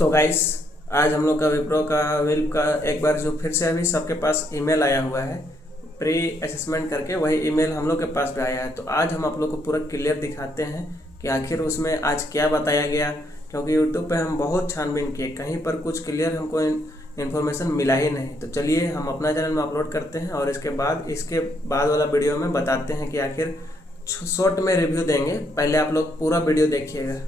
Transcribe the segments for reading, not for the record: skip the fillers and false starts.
तो गाइस, आज हम लोग का विप्रो का विल्प का एक बार जो फिर से अभी सबके पास ईमेल आया हुआ है प्री असेसमेंट करके, वही ईमेल हम लोग के पास भी आया है। तो आज हम आप लोग को पूरा क्लियर दिखाते हैं कि आखिर उसमें आज क्या बताया गया, क्योंकि यूट्यूब पे हम बहुत छानबीन किए, कहीं पर कुछ क्लियर हमको इन्फॉर्मेशन मिला ही नहीं। तो चलिए हम अपना चैनल में अपलोड करते हैं और इसके बाद वाला वीडियो में बताते हैं कि आखिर शॉर्ट में रिव्यू देंगे। पहले आप लोग पूरा वीडियो देखिएगा।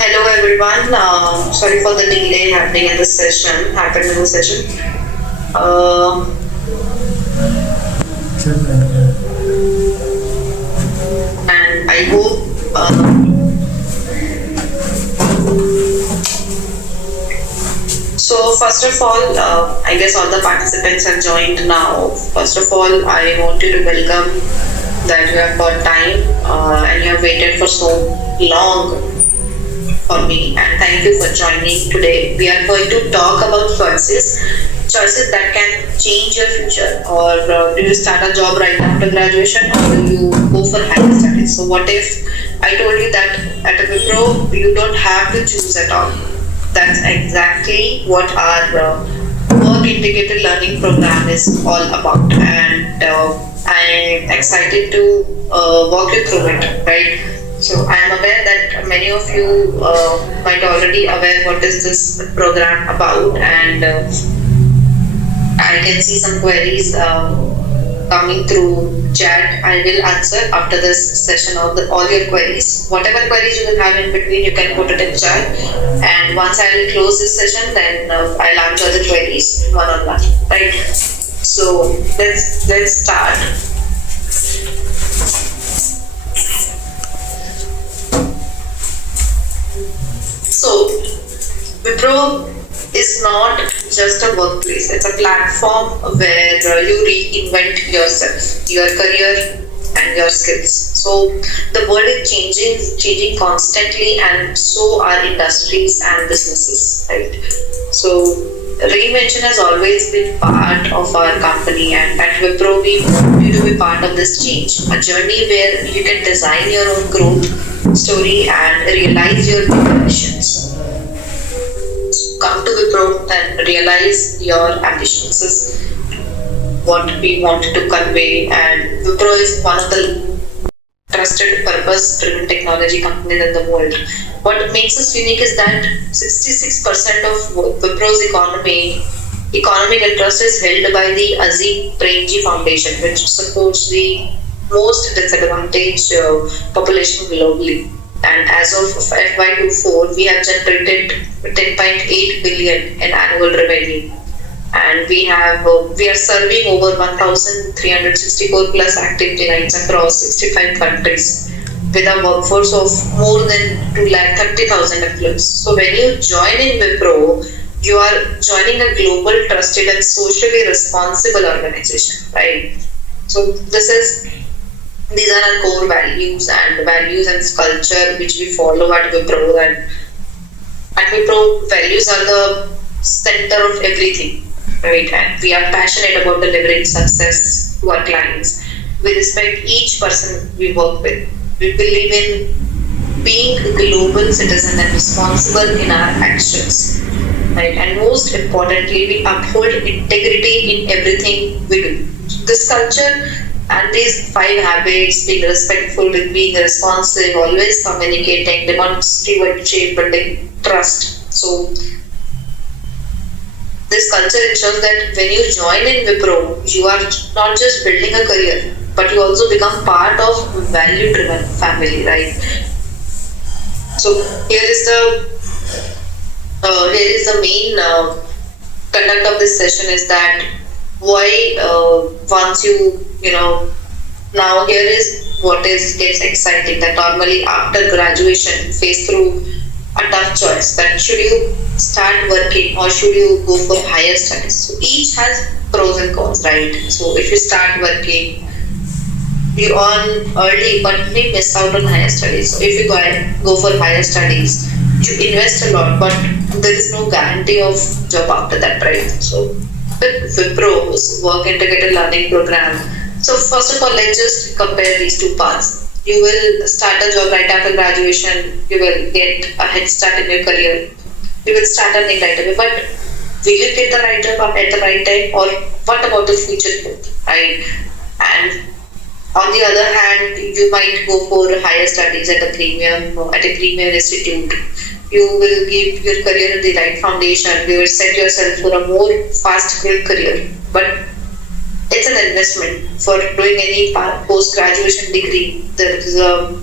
Hello everyone. Sorry for the delay happening in this session. Uh, and I hope. So first of all, I guess all the participants have joined now. First of all, I want you to welcome that you have got time and you have waited for so long for me, and thank you for joining today. We are going to talk about choices that can change your future. Or do you start a job right after graduation, or do you go for higher studies? So what if I told you that at a Wipro you don't have to choose at all? That's exactly what our work integrated learning program is all about, and I'm excited to walk you through it, right? So I am aware that many of you might already aware what is this program about, and I can see some queries coming through chat. I will answer after this session all your queries. Whatever queries you will have in between, you can put it in chat, and once I will close this session, then I'll answer the queries one on one, right? So let's start. So, Wipro is not just a workplace, it's a platform where you reinvent yourself, your career and your skills. So, the world is changing constantly, and so are industries and businesses, right? So, reinvention has always been part of our company, and at Wipro we want you to be part of this change, a journey where you can design your own growth story and realize your ambitions. Come to Wipro and realize your ambitions is what we want to convey, and Wipro is one of the trusted purpose-driven technology companies in the world. What makes us unique is that 66% of Wipro's economic interest is held by the Azim Premji Foundation, which supports the most disadvantaged population globally. And as of FY24, we have generated 10.8 billion in annual revenue, and we are serving over 1,364 plus active clients across 65 countries with a workforce of more than 230,000 employees. So when you join in Wipro, you are joining a global, trusted, and socially responsible organization, right? So these are our core values and culture which we follow at Wipro. And at Wipro, values are the center of everything, right? And we are passionate about delivering success to our clients. We respect each person we work with. We believe in being a global citizen and responsible in our actions, right? And most importantly, we uphold integrity in everything we do. This culture and these 5 habits: being respectful, being responsive, always communicating, demonstrating, building trust. So this culture ensures that when you join in Wipro, you are not just building a career, but you also become part of value-driven family, right? So here is the main conduct of this session is that why once now here is what gets exciting, that normally after graduation face through a tough choice, that should you start working or should you go for higher studies. So each has pros and cons, right? So if you start working, you earn early but may miss out on higher studies. So if you go for higher studies, you invest a lot, but there is no guarantee of job after that, right? So with Wipro's work integrated learning program, So first of all, let's just compare these two paths. You will start a job right after graduation. You will get a head start in your career. You will start earning right away. But will you get the right job at the right time, or what about the future growth, right? And on the other hand, you might go for higher studies at a premium institute. You will give your career the right foundation. You will set yourself for a more fast-growing career. But it's an investment. For doing any post-graduation degree, there is not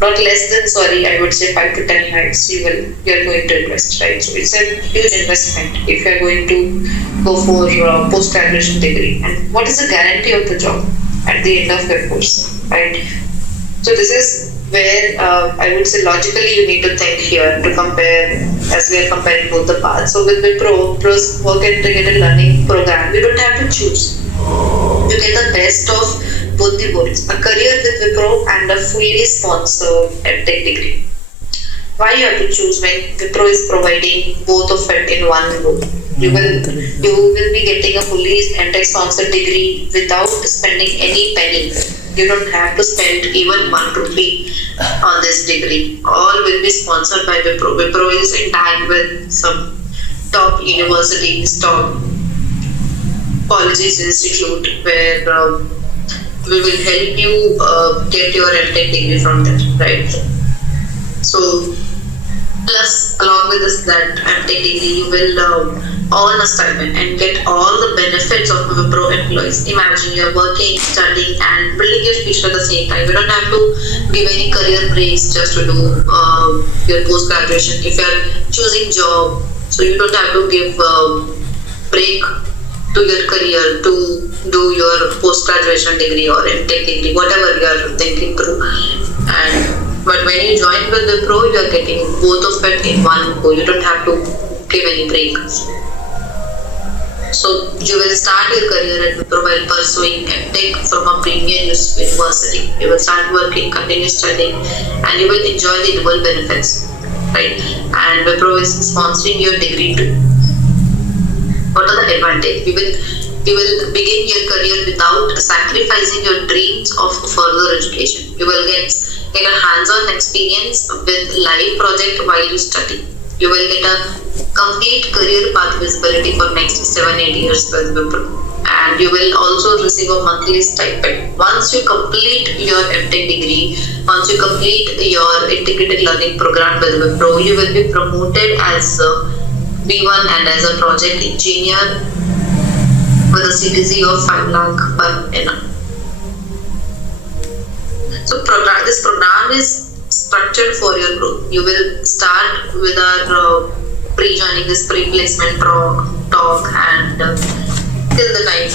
less than, sorry, I would say 5 to 10 lakhs you are going to invest, right? So it's a huge investment if you are going to go for post-graduation degree. And what is the guarantee of the job at the end of your course, right? So this is where I would say logically you need to think here to compare, as we are comparing both the paths. So with Wipro's work integrated learning program, you don't have to choose. You get the best of both the worlds, a career with Wipro and a fully sponsored EdTech degree. Why you have to choose when Wipro is providing both of it in one go? You will be getting a fully EdTech sponsored degree without spending any penny. You don't have to spend even 1 rupee on this degree. All will be sponsored by Wipro. Wipro is in tag with some top universities, top colleges, institute, where we will help you get your EdTech degree from there, right? So, plus along with this, that EdTech degree, you will earn a stipend and get all the benefits of Wipro employees. Imagine you're working, studying, and building your future at the same time. You don't have to give any career breaks just to do your post graduation. If you're choosing job, so you don't have to give break to your career to do your post graduation degree or EdTech degree, whatever you are thinking through. But when you join with Wipro, you are getting both of it in one go. You don't have to give any breaks. So you will start your career at Wipro while pursuing EdTech from a premium university. You will start working, continue studying, and you will enjoy the dual benefits, right? And Wipro is sponsoring your degree too. What are the advantages? You will begin your career without sacrificing your dreams of further education. You will get a hands-on experience with live project while you study. You will get a complete career path visibility for next 7-8 years with Wipro. And you will also receive a monthly stipend. Once you complete your EdTech degree, once you complete your integrated learning program with Wipro, you will be promoted as B1 and as a project engineer with a CTC of 5 lakh per annum. So this program is structured for your growth. You will start with our pre-joining this pre-placement talk, and till the time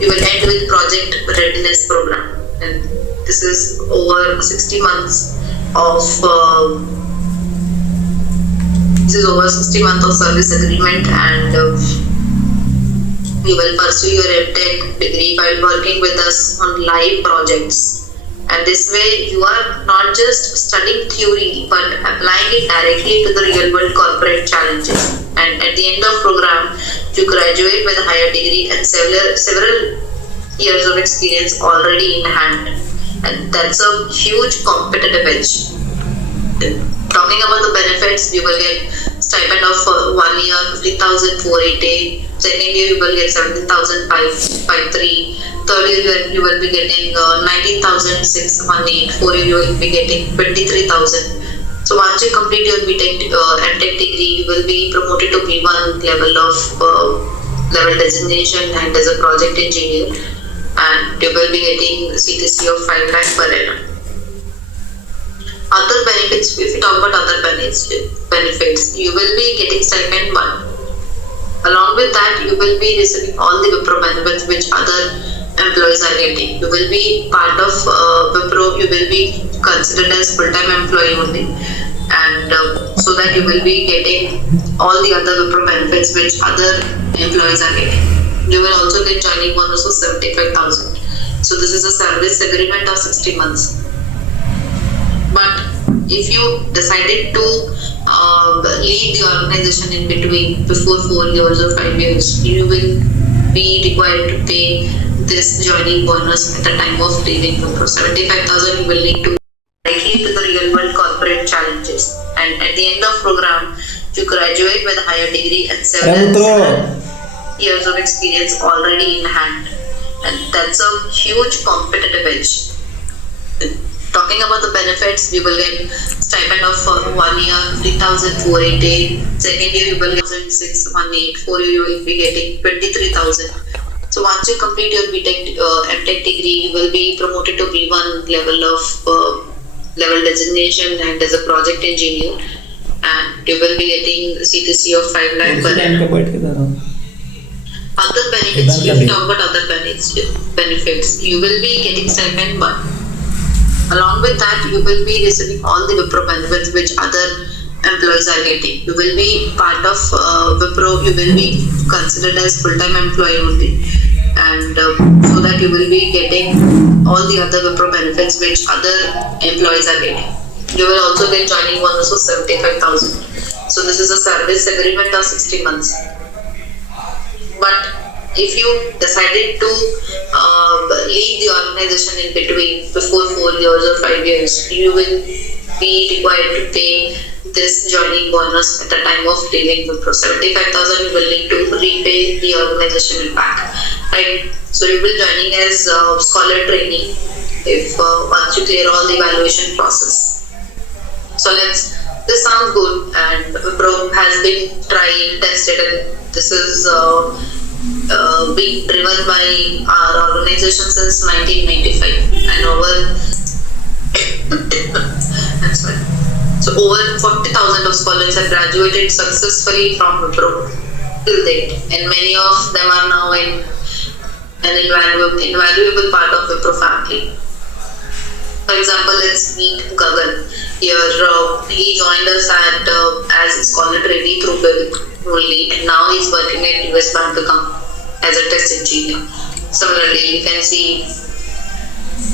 you will end with project readiness program. And this is over 60 months of service agreement, and you will pursue your EdTech degree while working with us on live projects. And this way you are not just studying theory but applying it directly to the real world corporate challenges. And at the end of program, you graduate with a higher degree and several years of experience already in hand. And that's a huge competitive edge. Talking about the benefits, you will get stipend of 1 year 50,480. Second year you will get 17,553. Third year you will be getting 19,618. Fourth year you will be getting 23,000. So once you complete your BTech EdTech degree, you will be promoted to B1 level of level designation and as a project engineer, and you will be getting CTC of 5 lakh per annum. Other benefits, if you talk about other benefits, you will be getting stipend 1. Along with that, you will be receiving all the Wipro benefits which other employees are getting. You will be part of Wipro, you will be considered as full-time employee only, and so that you will be getting all the other Wipro benefits which other employees are getting. You will also get joining bonus of 75,000. So this is a service agreement of 60 months. But if you decided to leave the organization in between before 4 years or 5 years, you will be required to pay this joining bonus at the time of leaving Wipro. 75,000 you will need to directly to the real world corporate challenges. And at the end of program, you graduate with a higher degree and 7 years of experience already in hand. And that's a huge competitive edge. Talking about the benefits, you will get stipend of 1 year 3,480. Second year you will get 618. 4 year you will be getting 23,000. So once you complete your BTech MTech degree, you will be promoted to B1 level of level designation and as a project engineer, and you will be getting CTC of 5 lakh per annum. Other benefits, if you talk about other benefits, you will be getting stipend, but along with that, you will be receiving all the Wipro benefits which other employees are getting. You will be part of Wipro, you will be considered as full-time employee only, and so that you will be getting all the other Wipro benefits which other employees are getting. You will also get joining bonus of 75,000. So this is a service agreement of 60 months. But if you decided to leave the organization in between before 4 years or 5 years, you will be required to pay this joining bonus at the time of leaving Wipro. 75,000 you will need to repay the organization back, right? So you will joining as scholar trainee if once you clear all the evaluation process. So this sounds good, and Wipro has been tried, tested, and this is being driven by our organization since 1995, and over 40,000 of scholars have graduated successfully from Wipro till date, and many of them are now in an invaluable part of Wipro family. For example, let's meet Gagan. Here, he joined us as a scholar trainee through WILP only, and now he's working at US Bank account as a test engineer. Similarly, you can see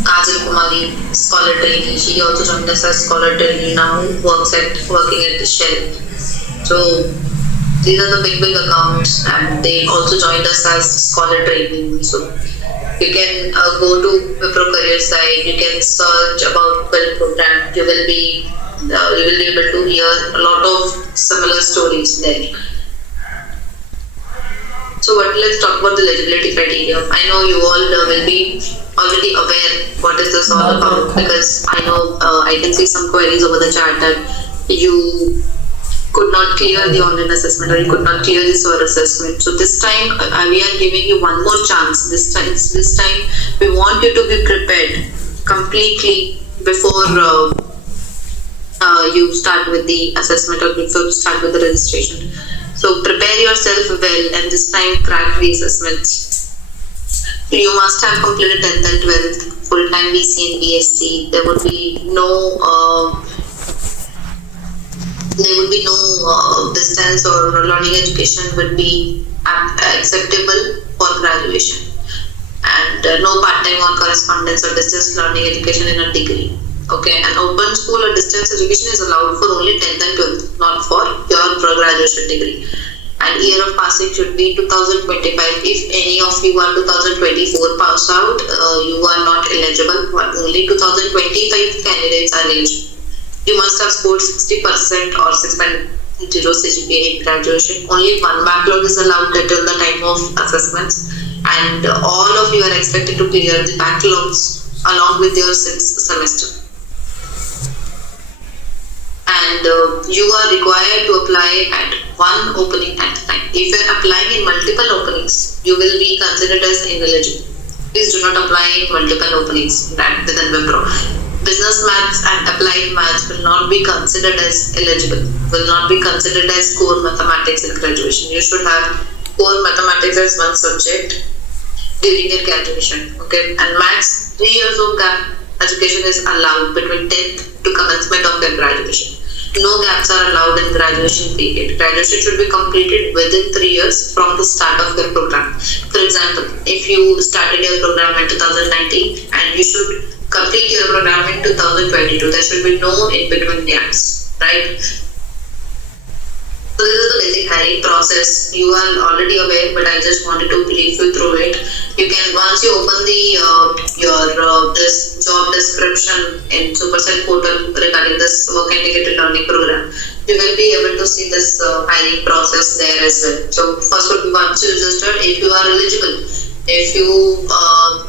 Kajal Kumari, scholar trainee. She also joined us as scholar trainee, now working at the Shell. So these are the big accounts, and they also joined us as scholar trainee. So you can go to Wipro career site. You can search about WILP program. You will be able to hear a lot of similar stories there. So let's talk about the eligibility criteria. I know you all will be already aware what is this all about, because I know I can see some queries over the chat that you could not clear the online assessment or you could not clear the SOAR assessment. So this time we are giving you one more chance. This time we want you to be prepared completely before you start with the assessment or before you start with the registration. So prepare yourself well, and this time crack the assessments. You must have completed 10th and 12th, full-time BC and BSc. There would be no distance or learning education would be acceptable for graduation, and no part-time or correspondence or distance learning education in a degree. Okay, and open school or distance education is allowed for only 10th and 12th, not for your graduation degree. And year of passing should be 2025. If any of you are 2024 passed out, you are not eligible, but only 2025 candidates are eligible. You must have scored 60% or 6.0 CGPA in graduation. Only one backlog is allowed until the time of assessments, and all of you are expected to clear the backlogs along with your 6th semester. And you are required to apply at one opening at a time. If you are applying in multiple openings, you will be considered as ineligible. Please do not apply in multiple openings within Wipro. Business maths and applied maths will not be considered as eligible, will not be considered as core mathematics in graduation. You should have core mathematics as one subject during your graduation. Okay, and max 3 years of gap education is allowed between 10th to commencement of your graduation. No gaps are allowed in graduation period. Graduation should be completed within 3 years from the start of your program. For example, if you started your program in 2019 and you should complete your program in 2022, there should be no in between gaps, right? So this is the basic hiring process. You are already aware, but I just wanted to brief you through it. You can, once you open the this job description in Supercell portal regarding this work integrated learning program, you will be able to see this hiring process there as well. So first would be once you register, if you are eligible, if you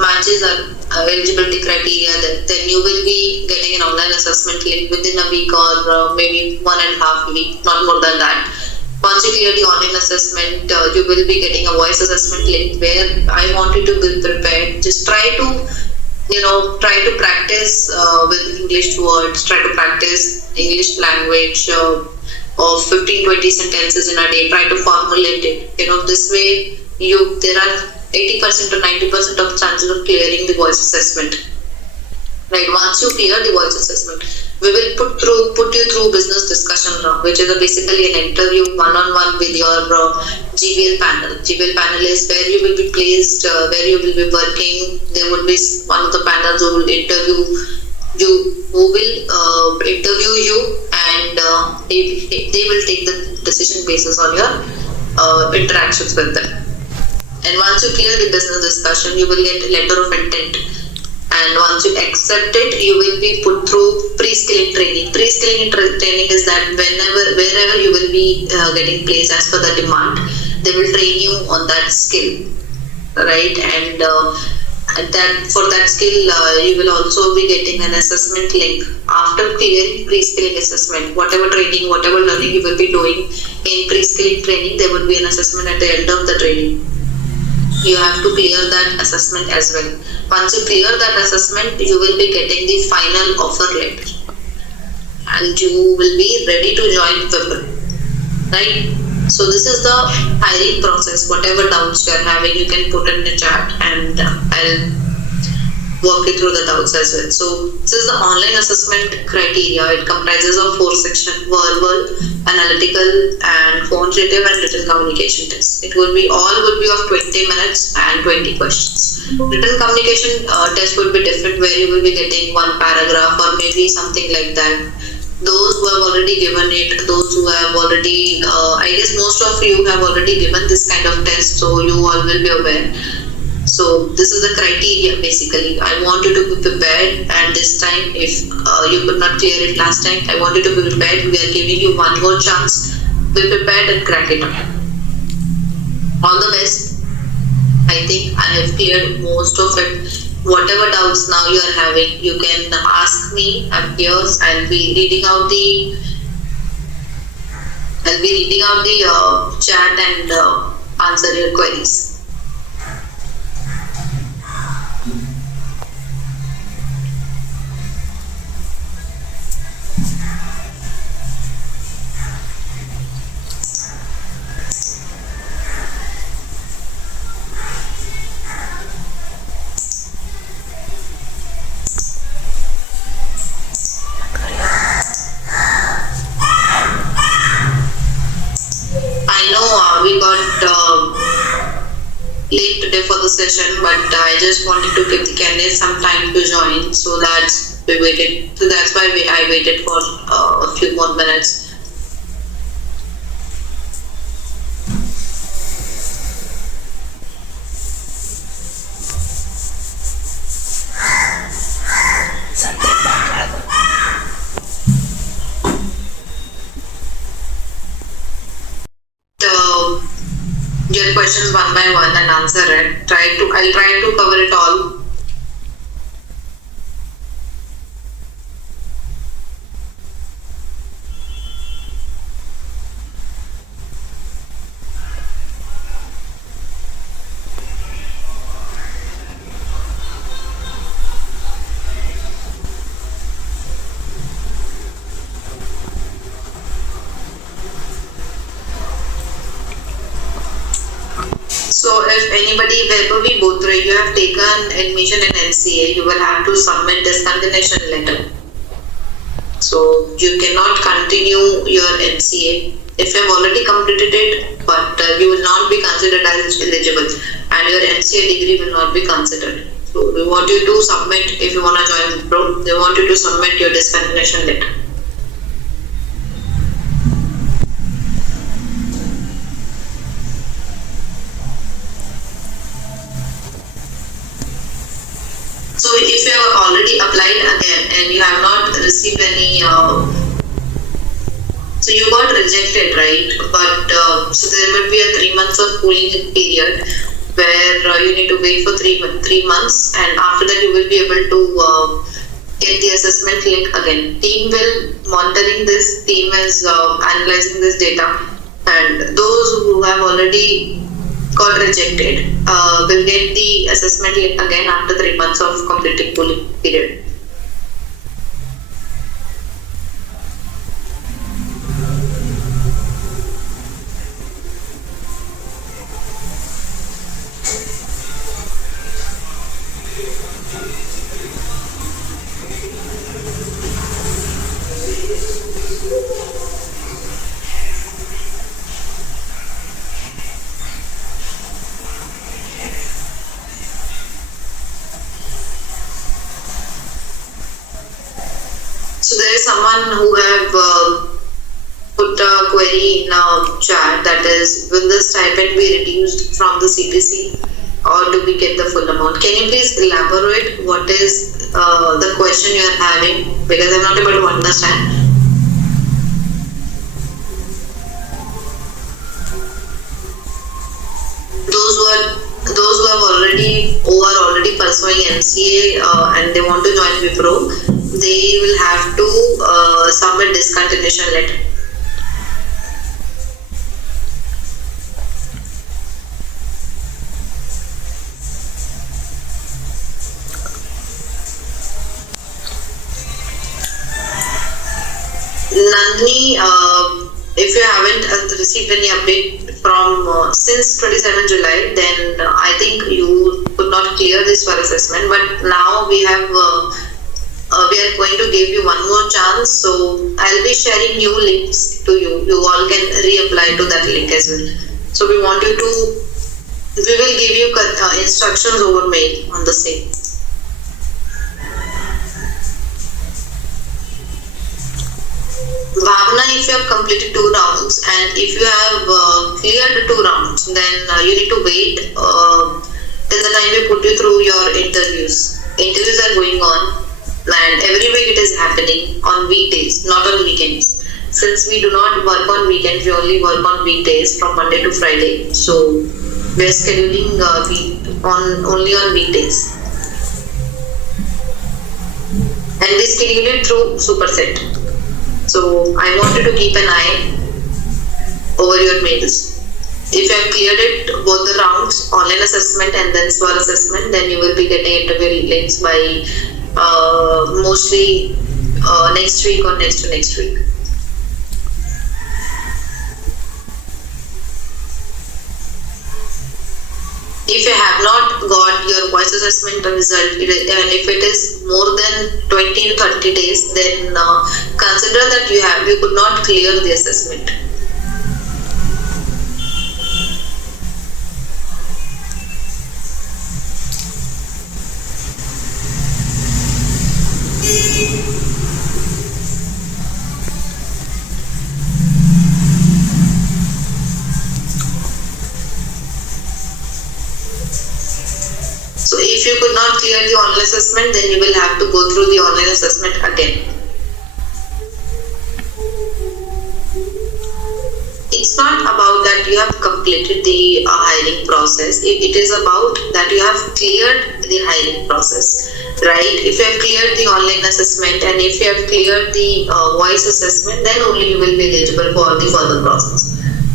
matches our eligibility criteria, then you will be getting an online assessment link within a week or maybe 1.5 week, not more than that. Once you clear the online assessment, you will be getting a voice assessment link where I want you to be prepared. Just try to practice with English words, try to practice English language of 15-20 sentences in a day, try to formulate it. This way there are 80% to 90% of chances of clearing the voice assessment. Right, once you clear the voice assessment, we will put you through business discussion round, which is basically an interview one-on-one with your GBL panel. GBL panel is where you will be placed, where you will be working. There would be one of the panels who will interview you, and they will take the decision basis on your interactions with them. And once you clear the business discussion, you will get a letter of intent. And once you accept it, you will be put through pre-skilling training. Pre-skilling training is that wherever you will be getting placed as per the demand, they will train you on that skill, right? And for that skill, you will also be getting an assessment link after clearing pre-skilling assessment. Whatever training, whatever learning you will be doing in pre-skilling training, there will be an assessment at the end of the training. You have to clear that assessment as well. Once you clear that assessment, you will be getting the final offer letter and you will be ready to join Wipro, right? So this is the hiring process. Whatever doubts you are having, you can put in the chat and I'll walk you through the doubts as well. So this is the online assessment criteria. It comprises of 4 sections: verbal, analytical, and quantitative and written communication tests. It will be of 20 minutes and 20 questions. Written communication test would be different, where you will be getting 1 paragraph or maybe something like that. Those who have already given it, those who have already, I guess most of you have already given this kind of test, so you all will be aware. So this is the criteria basically. I want you to be prepared, and this time if you could not clear it last time, I want you to be prepared. We are giving you one more chance. Be prepared and crack it up. All the best. I think I have cleared most of it. Whatever doubts now you are having, you can ask me. I'm here. I'll be reading out the chat and answer your queries. We got late today for the session, but I just wanted to give the candidates some time to join, so that's why I waited for a few more minutes. Your questions one by one and answer it. I'll try to cover it all. So if anybody, wherever we both you have taken admission in NCA, you will have to submit discontinuation letter. So you cannot continue your NCA if you have already completed it, but you will not be considered as eligible and your NCA degree will not be considered. So we want you to submit, if you want to join Wipro, they want you to submit your discontinuation letter. if you have already applied again and you have not received any, so you got rejected, right? But so there will be a 3 months of cooling period where you need to wait for 3 months, and after that you will be able to get the assessment link again. Team will monitoring this. Team is analyzing this data, and those who have already got rejected will get the assessment link again after 3 months of completing cooling period. So there is someone who have put a query in a chat, that is, will the stipend be reduced from the CPC or do we get the full amount? Can you please elaborate what is the question you are having, because I'm not able to understand. Those who are already pursuing MCA and they want to join Wipro, they will have to submit discontinuation letter. Nandini, if you haven't received any update from since 27 July, then I think you could not clear this for assessment. But now we have we are going to give you one more chance. So I'll be sharing new links to you. You all can reapply to that link as well. So we will give you instructions over mail on the same. Bhavna, if you have completed 2 rounds and if you have cleared 2 rounds, then you need to wait till the time we put you through your interviews. Interviews are going on and every week it is happening on weekdays, not on weekends. Since we do not work on weekends, we only work on weekdays from Monday to Friday. So we are scheduling only on weekdays. And we schedule it through Superset. So I wanted to keep an eye over your mails. If you have cleared it, both the rounds, online assessment and then SWAR assessment, then you will be getting interview links by mostly next week or next to next week. If you have not got your voice assessment result, and if it is more than 20 to 30 days, then consider that you could not clear the assessment. So if you could not clear the online assessment, then you will have to go through the online assessment again. It's not about that you have completed the hiring process. It is about that you have cleared the hiring process, right? If you have cleared the online assessment and if you have cleared the voice assessment, then only you will be eligible for the further process.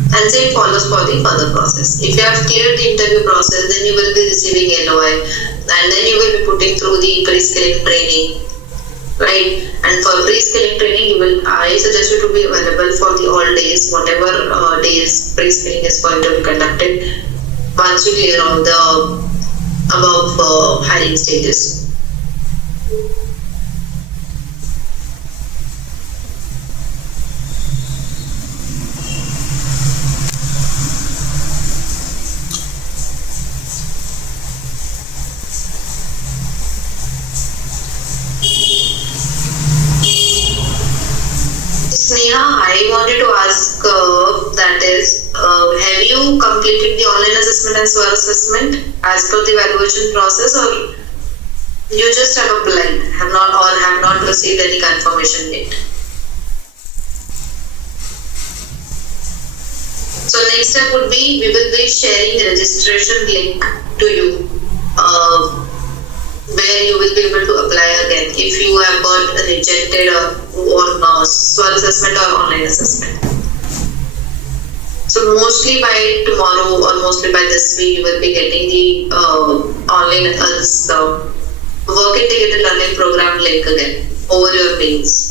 And same follows for the further process. If you have cleared the interview process, then you will be receiving LOI, and then you will be putting through the pre-skilling training, right? And for pre-skilling training, I suggest you to be available for the all days, whatever days pre-skilling is going to be conducted, once you clear all the above hiring stages. Sneha, I wanted to ask that is, have you completed the online assessment and SWAR assessment as per the evaluation process, or You just have applied, have not received any confirmation yet. So next step would be, we will be sharing the registration link to you, where you will be able to apply again if you have got rejected or no, SWOT assessment or online assessment. So mostly by tomorrow or mostly by this week, you will be getting the online work integrated learning program link again over your mails.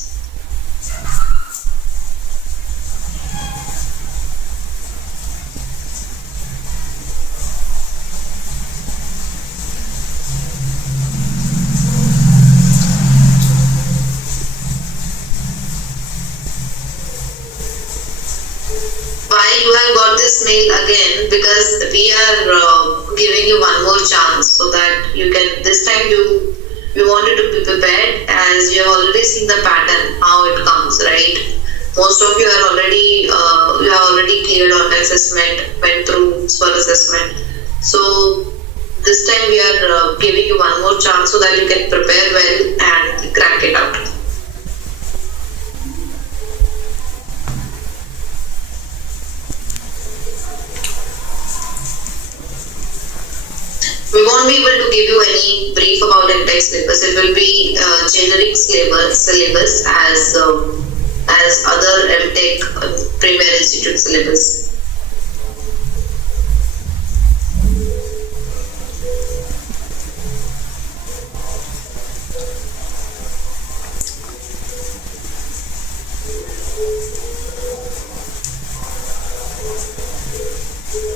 Why you have got this mail again? Because we are giving you one more chance, so that you can, this time we wanted to be prepared, as you have already seen the pattern how it comes, right? Most of you are already you have already cleared online assessment, went through SWOT assessment. So this time we are giving you one more chance so that you can prepare well and crack it out. We won't be able to give you any brief about MTech syllabus. It will be generic syllabus as other MTech Premier Institute syllabus.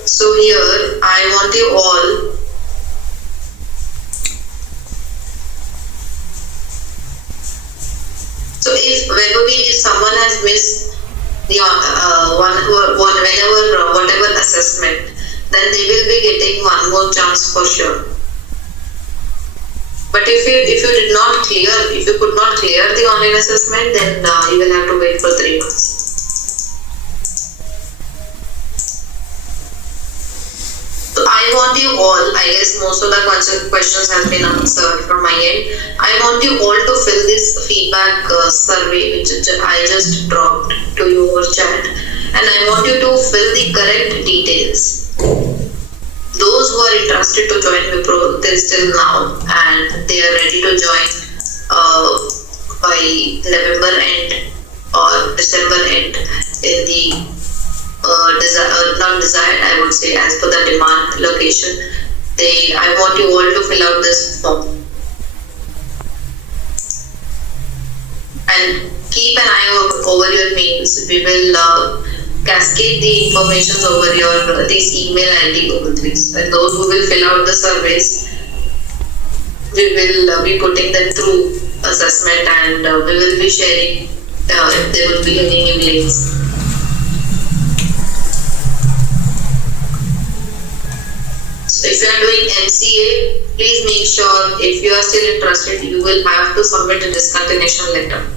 So here I want you all if someone has missed the whatever assessment, then they will be getting one more chance for sure. But if you could not clear the online assessment, then you will have to wait for 3 months. So I want you all, I guess most of the questions have been answered from my end. I want you all to fill this feedback survey which I just dropped to your chat, and I want you to fill the correct details. Those who are interested to join Wipro till now and they are ready to join by November end or December end in the not desired, I would say, as per the demand location. I want you all to fill out this form and keep an eye over your mails. We will cascade the information over this email ID Google Please, and those who will fill out the surveys, we will be putting them through assessment, and we will be sharing if there will be any new links. So if you are doing MCA, please make sure, if you are still interested, you will have to submit a discontinuation letter.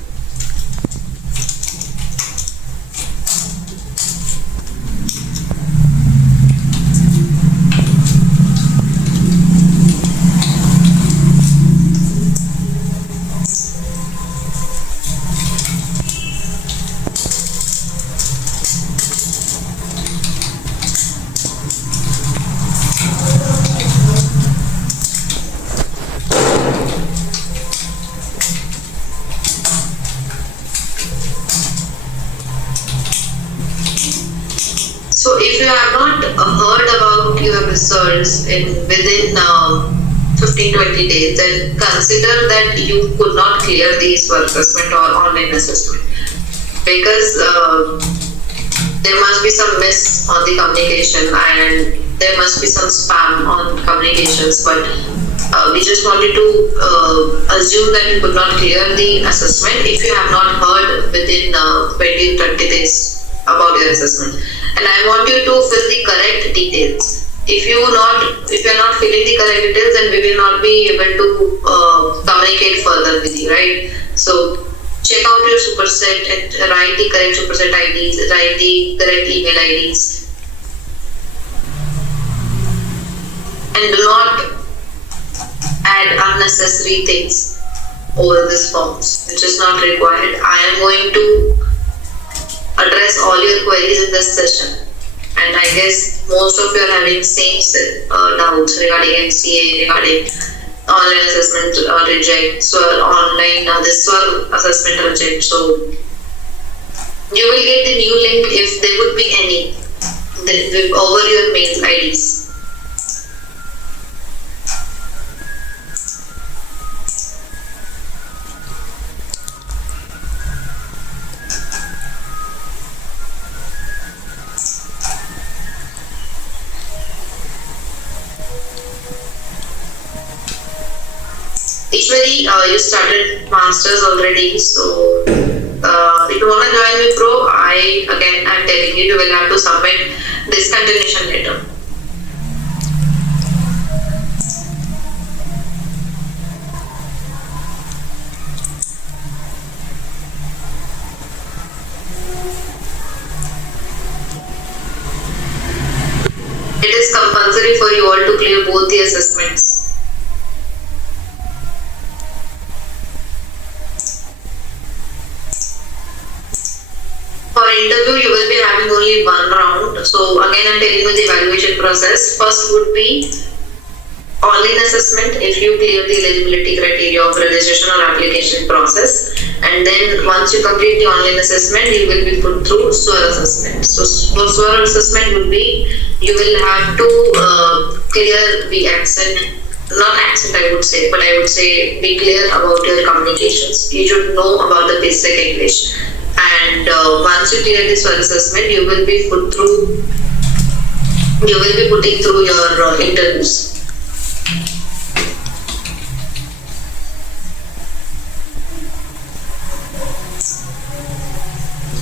So if you have not heard about your results within 15-20 days, then consider that you could not clear the SWOT assessment or online assessment, because there must be some miss on the communication and there must be some spam on communications, but we just wanted to assume that you could not clear the assessment if you have not heard within 20-30 days about your assessment. And I want you to fill the correct details. If you are not filling the correct details, then we will not be able to communicate further with you, right? So check out your superset and write the correct superset IDs, write the correct email IDs, and do not add unnecessary things over this forms, which is not required. I am going to address all your queries in this session, and I guess most of you are having same doubts regarding MCA, regarding online assessment reject, so online this assessment reject. So you will get the new link if there would be any over your mail IDs. Usually you started masters already, so if you want to join Wipro, I'm telling you will have to submit discontinuation letter. It is compulsory for you all to clear both the assessments. For interview, you will be having only one round. So again, I'm telling you the evaluation process. First would be online assessment if you clear the eligibility criteria of registration or application process. And then once you complete the online assessment, you will be put through SWAR assessment. So for SWAR assessment would be, you will have to clear the accent. Not accent I would say, but I would say be clear about your communications. You should know about the basic English. And once you clear this one assessment, you will be putting through your interviews.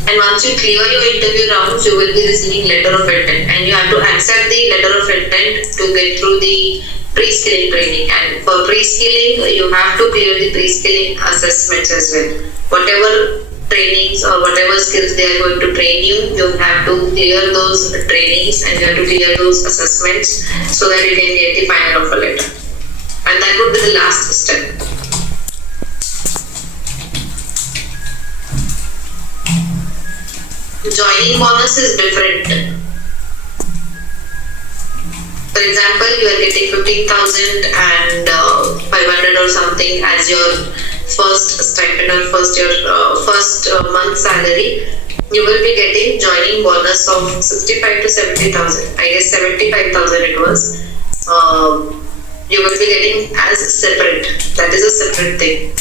And once you clear your interview rounds, you will be receiving letter of intent, and you have to accept the letter of intent to get through the pre-skilling training. And for pre-skilling, you have to clear the pre-skilling assessments as well. Whatever trainings or whatever skills they are going to train you, you have to clear those trainings and you have to clear those assessments so that you can get the final offer letter. And that would be the last step. Joining bonus is different. For example, you are getting 15,000 and 500 or something as your first stipend or first month salary. You will be getting joining bonus of 65 to 70,000. I guess 75,000 it was. You will be getting as separate. That is a separate thing.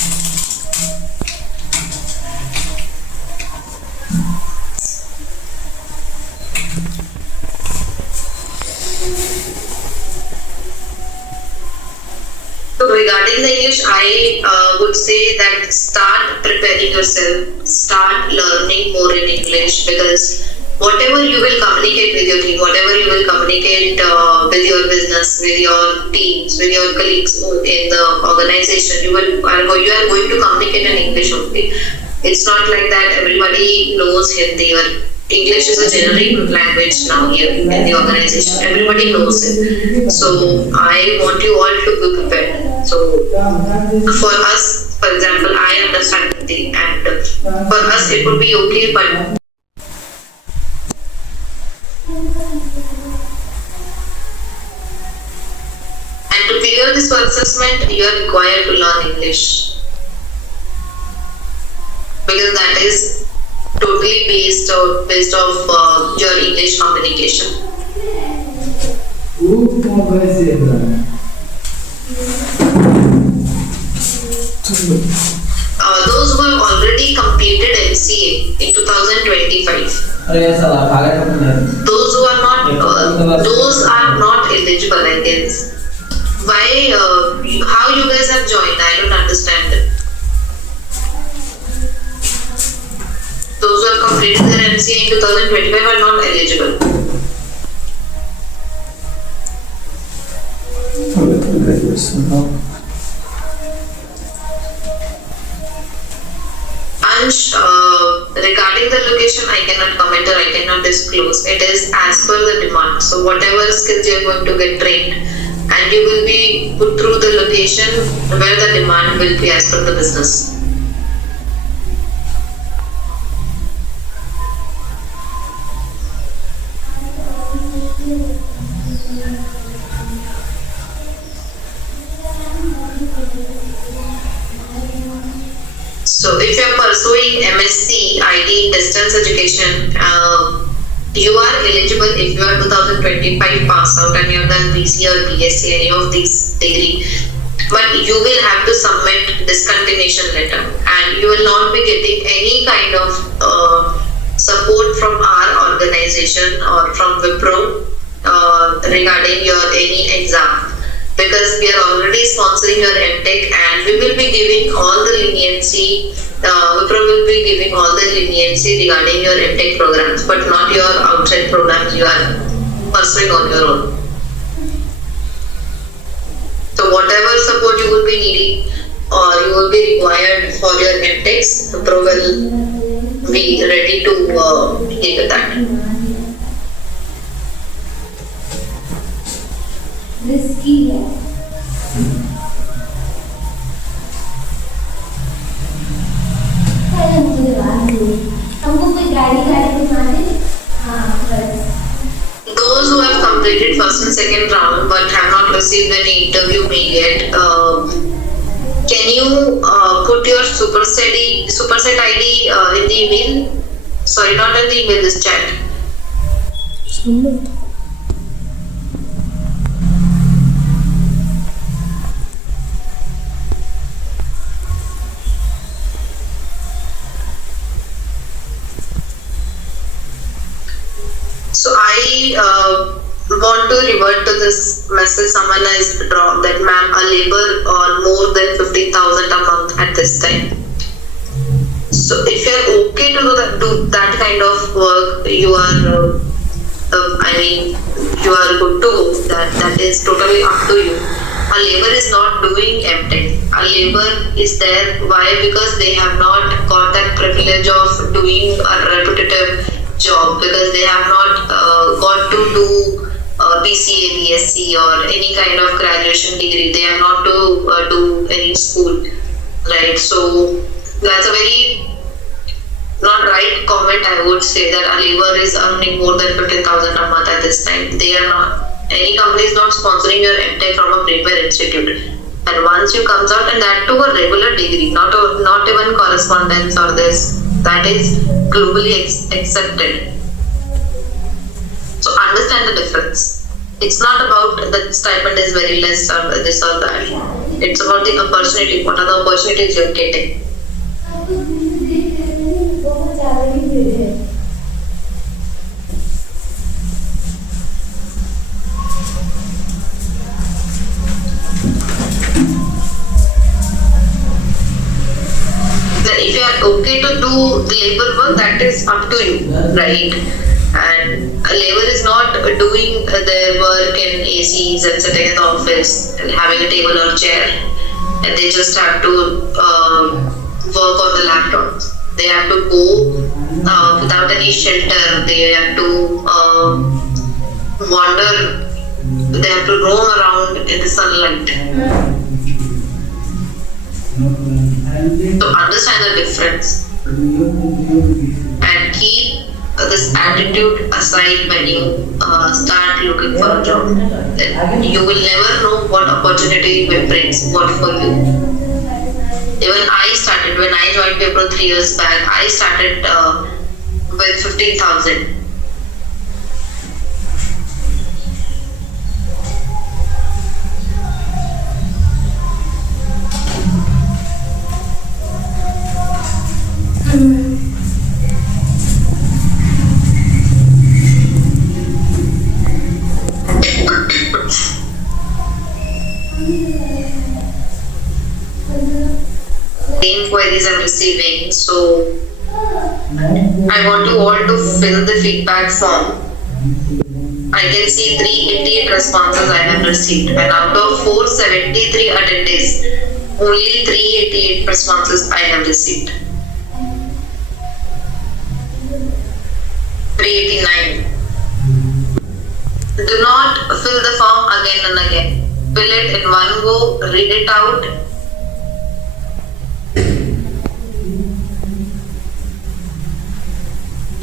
So regarding the English, I would say that start preparing yourself, start learning more in English, because whatever you will communicate with your team, whatever you will communicate with your business, with your teams, with your colleagues in the organization, you are going to communicate in English only. It's not like that everybody knows Hindi or English is a generic language now here in the organization. Everybody knows it. So I want you all to be prepared. So for us, for example, I understand Hindi, and for us it would be okay, but and to clear this assessment, you are required to learn English, because that is totally based off your English communication. Those who have already completed MCA in 2025, those who are not, those are not eligible, I guess. Why? How you guys have joined? I don't understand it. Those who have completed their MCA in 2025 are not eligible. Ansh, regarding the location, I cannot comment or I cannot disclose. It is as per the demand. So whatever skills you are going to get trained, and you will be put through the location where the demand will be as per the business. So if you are pursuing MSc IT distance education, you are eligible if you are 2025 pass out and you have done BC or BSc, any of these degree. But you will have to submit discontinuation letter, and you will not be getting any kind of support from our organization or from Wipro regarding your any exam, because we are already sponsoring your MTech and we will be giving all the leniency. Wipro will be giving all the leniency regarding your MTech programs, but not your outside programs you are pursuing on your own. So whatever support you will be needing or you will be required for your MTechs, Wipro will be ready to give that. Risky है। पहले मुझे बात हुई, हमको कोई गाड़ी घुमा दे। हाँ बस। Those who have completed first and second round but have not received any interview mail yet, can you put your superset ID in the email? Sorry, not in the email, this chat. So I want to revert to this message someone has dropped that ma'am, a labor or more than 15,000 a month at this time. So if you are okay to do that kind of work, you are you are good to go. That is totally up to you. A labor is not doing MTech. A labor is there. Why? Because they have not got that privilege of doing a repetitive job, because they have not got to do BCA, BSc or any kind of graduation degree. They have not to do any school, right? So that's a very not right comment. I would say that a labor is earning more than 15,000 a month at this time. They are not. Any company is not sponsoring your MTech from a premier institute. And once you comes out, and that to a regular degree, not even correspondence or this, that is globally accepted. So understand the difference. It's not about the stipend is very less or this or that. It's about the opportunity. What are the opportunities you're getting? If you are okay to do the labor work, that is up to you, right? And a labor is not doing their work in ACs and sitting in the office and having a table or chair, and they just have to work on the laptops. They have to go without any shelter. They have to wander. They have to roam around in the sunlight. So understand the difference and keep this attitude aside when you start looking for a job. Then you will never know what opportunity will bring what for you. Even I started, when I joined Wipro 3 years back, I started with 15,000. Inquiries I'm receiving, so I want you all to fill the feedback form. I can see 388 responses I have received, and out of 473 attendees, only 388 responses I have received. 389. Do not fill the form again and again. fill it in one go, read it out.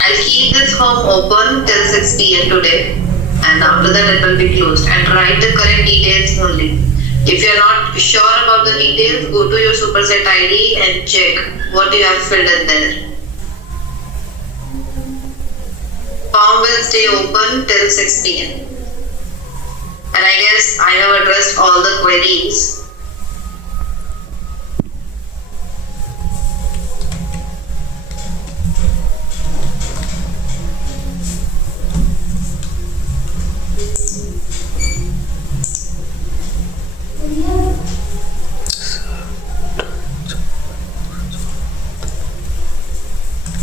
I'll keep this form open till 6 p.m. today, and after that it will be closed. And write the correct details only. If you are not sure about the details, go to your superset ID and check what you have filled in there. Form will stay open till 6 p.m. And I guess I have addressed all the queries.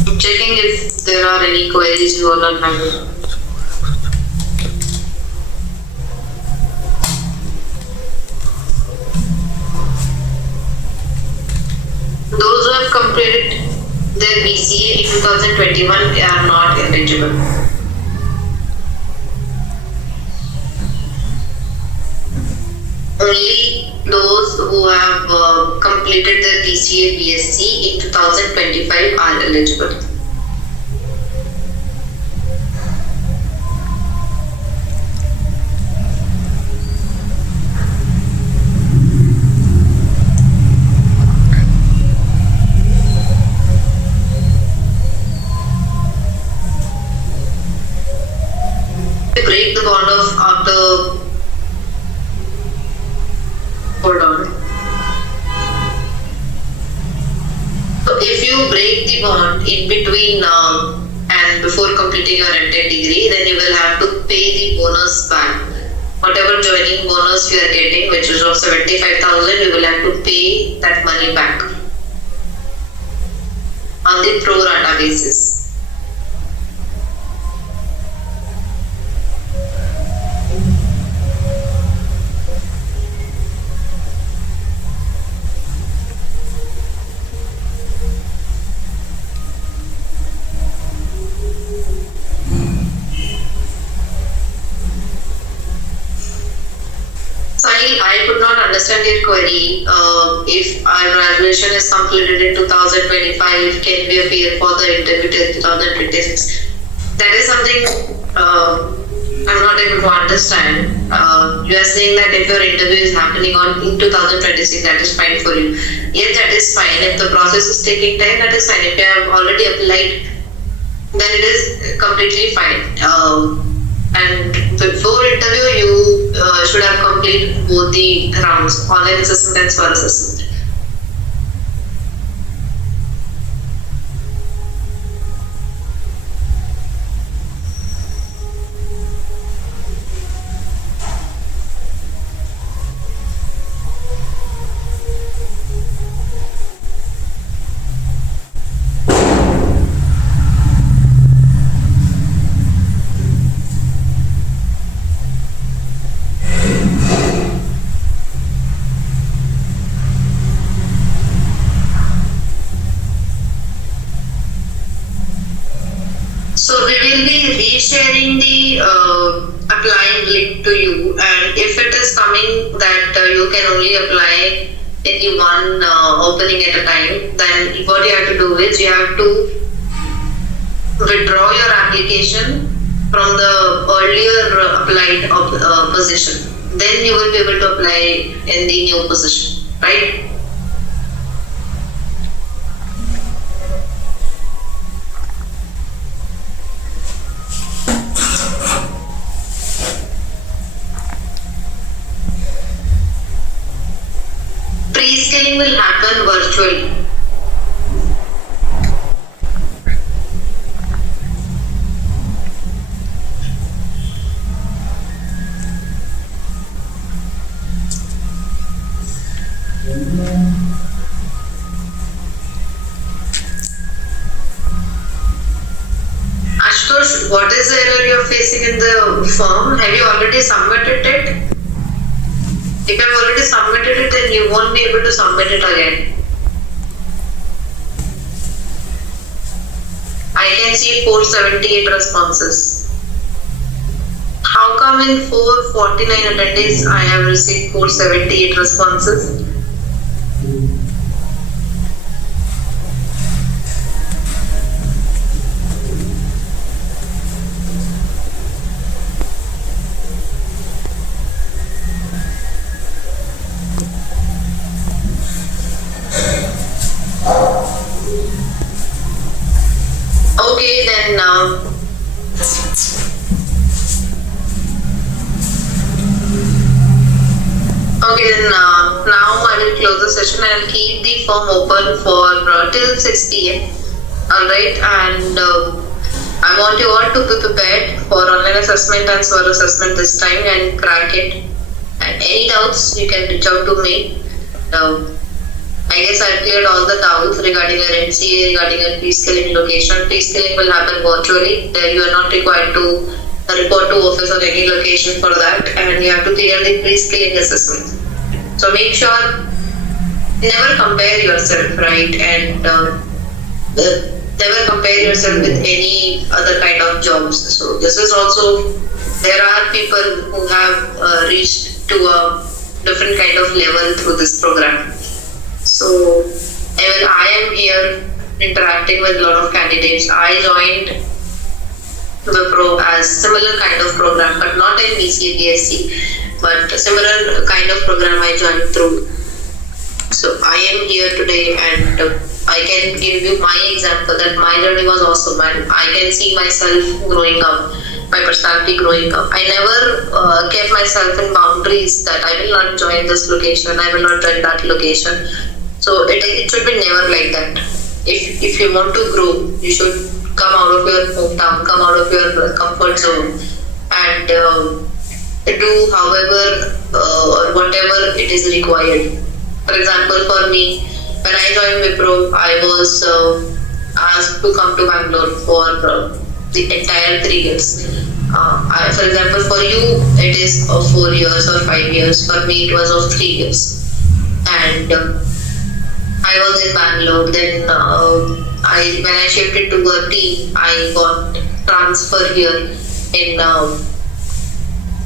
I'm checking if there are any queries you all are having. Those who have completed their BCA in 2021 are not eligible. Only those who have completed their BCA BSc in 2025 are eligible. Break the bond of after. Hold on. So if you break the bond in between and before completing your MTech degree, then you will have to pay the bonus back. Whatever joining bonus you are getting, which is of 75,000, you will have to pay that money back on the pro rata basis. I could not understand your query. If our graduation is completed in 2025, can we appear for the interview till 2026? That is something I'm not able to understand. You are saying that if your interview is happening in 2026, that is fine for you. Yes, that is fine. If the process is taking time, that is fine. If you have already applied, then it is completely fine. And before interview, you should have completed both the rounds, online assessment and SWOT assessment. So we will be resharing the applying link to you, and if it is coming that you can only apply in the one opening at a time, then what you have to do is you have to withdraw your application from the earlier applied position. Then you will be able to apply in the new position, right? Pre-screening will happen virtually. Ashutosh, what is the error you are facing in the form? Have you already submitted it? If you have already submitted it, then you won't be able to submit it again. I can see 478 responses. How come in 449 attendees I have received 478 responses? Okay, then now I will close the session and I'll keep the form open for till 6 p.m. Alright, and I want you all to be prepared for online assessment and SWOT assessment this time and crack it. And any doubts, you can reach out to me. I guess I've cleared all the doubts regarding your NCA, regarding your pre-skilling location. Pre-skilling will happen virtually. There you are not required to report to office or any location for that, and you have to clear the pre-skilling assessment. So make sure, never compare yourself, right? And never compare yourself with any other kind of jobs. So this is also, there are people who have reached to a different kind of level through this program. So I am here interacting with a lot of candidates. I joined Wipro as similar kind of program, but not in BCA BSc, but a similar kind of program I joined through. So I am here today, and I can give you my example that my journey was awesome, and I can see myself growing up, my personality growing up. I never kept myself in boundaries that I will not join this location, I will not join that location. So it should be never like that. If you want to grow, you should come out of your hometown, come out of your comfort zone, and do however or whatever it is required. For example, for me, when I joined Wipro, I was asked to come to Bangalore for the entire 3 years. For example, for you, it is of 4 years or 5 years. For me, it was of 3 years. And I was in Bangalore. Then when I shifted to a team, I got transferred here in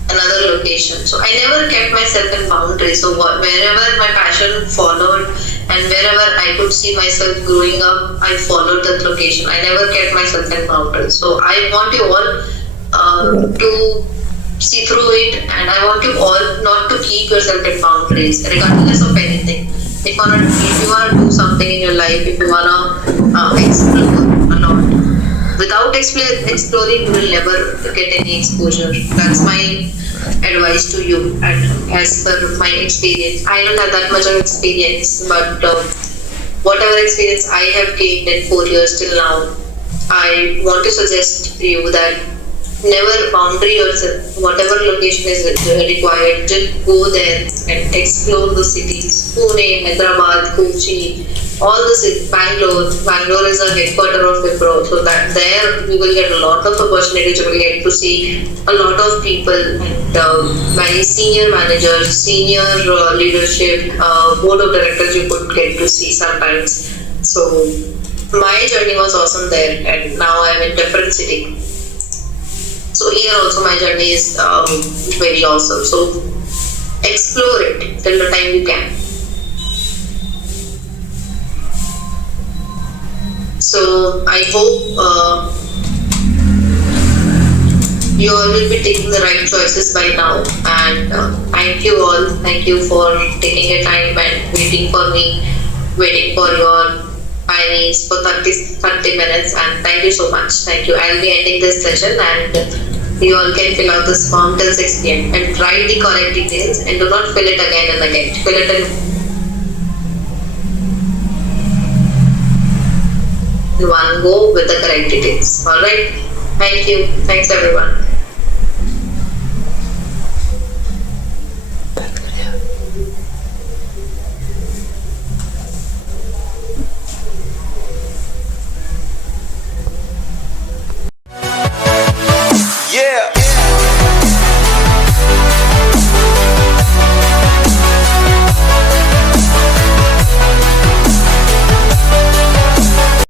another location. So I never kept myself in boundaries. So wherever my passion followed and wherever I could see myself growing up, I followed that location. I never kept myself in boundaries. So I want you all to see through it, and I want you all not to keep yourself in boundaries regardless of anything. If you want to do something in your life, if you want to explore a lot, without exploring, you will never get any exposure. That's my advice to you, and as per my experience, I don't have that much of experience, but whatever experience I have gained in 4 years till now, I want to suggest to you that never boundary yourself. Whatever location is required, just go there and explore the cities. Pune, Hyderabad, Kochi, all the cities. Bangalore is a headquarter of Wipro, so that there you will get a lot of opportunities. You will get to see a lot of people, and my senior managers, senior leadership, board of directors you could get to see sometimes. So my journey was awesome there, and now I am in different city. So here also my journey is very awesome. So explore it till the time you can. So I hope you all will be taking the right choices by now. And thank you all. Thank you for taking your time and waiting for me, waiting for your needs for 30 minutes, and thank you so much. Thank you. I'll be ending this session, and you all can fill out this form till 6 p.m. and write the correct details, and do not fill it again and again. Fill it in one go with the correct details. Alright? Thank you. Thanks everyone.